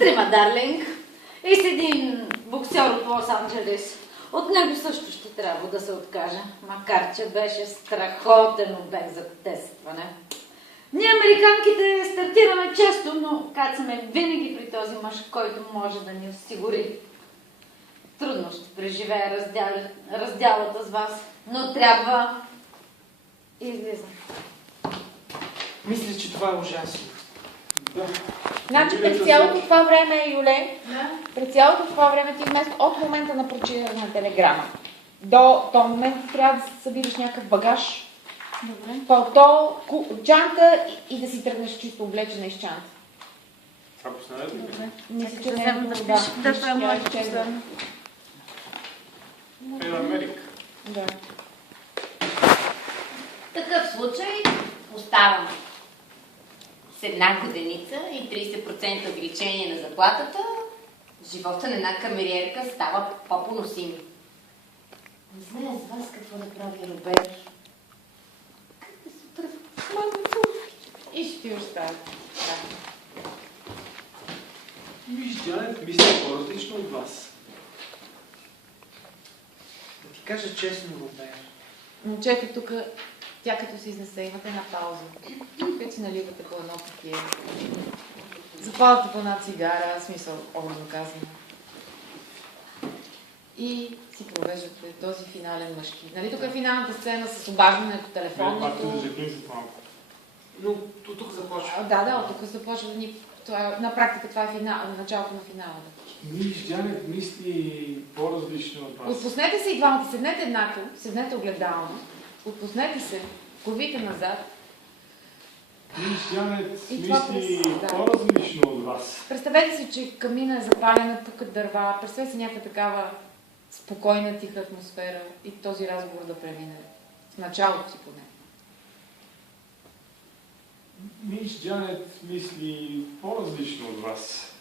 трима, дарлинг, и с един боксер от Лос-Анджелес. От него също ще трябва да се откажа, макар че беше страхотен обект за тестване. Ние, американките, стартираме често, но кацаме винаги при този мъж, който може да ни осигури. Трудно ще преживея разделата с вас, но трябва и излизам. Мисля, че това е ужасно. Да. Значи през цялото това време, Юле, Да? през цялото това време ти вместо от момента на прочитане на телеграма до този момент трябва да събираш някакъв багаж, Добре. палто, чанта и да си тръгнеш чисто облечена из чанта. Това последното ли? Добре. Мисля, че Да не взема е да много, пише, да Мисля, това е че моето тя е последно. Е, Америка. Да. В такъв случай оставам с една годеница и 30% увеличение на заплатата. Живота на една камериерка става по-поносим. Не знае с вас какво да прави Робер. Как да се тръгва? И ще ти оставя. Да. Виж, Джанет мисля по-различно от вас. Да ти кажа честно, Робер. Момчето тук, тя като се изнесе, имате една пауза. Където си наливате по едно питие. Запалате по една цигара, смисъл, образно казано. И си провеждате този финален мъжки. Нали тук е финалната сцена с обаждането, Пак телефонното. да заклюш от малко. Но тук започва. Да, от тук започва да ни... На практика това е началото на финала. Виж, Джанет мисли по-различно от вас. Отпуснете се и двамата, седнете еднакво, седнете огледално, отпуснете се, главите назад. Виж, Джанет И това мисли да. по-различно от вас. Представете си, че камина е запалена, пукат дърва, представете си някаква такава спокойна, тиха атмосфера и този разговор да премине. В началото си поне. Виж, Джанет мисли по-различно от вас.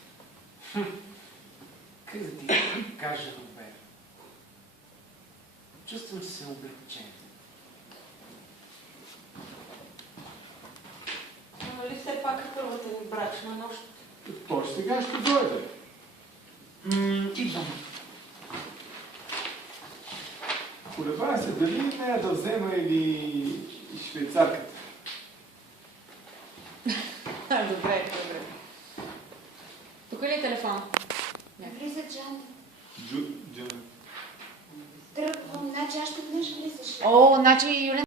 Как да ти кажа, Робер? Чувствам, че се облегчен. Нали все пак е първата ни брачна нощ? Той сега ще дойде. Идвам. Колебая се дали нея да взема или швейцарката. Добре. Тук ли е телефон? Влиза Джан. Джанет. Тръпвам, значи аз ще днес влизаш. О, значи Юлен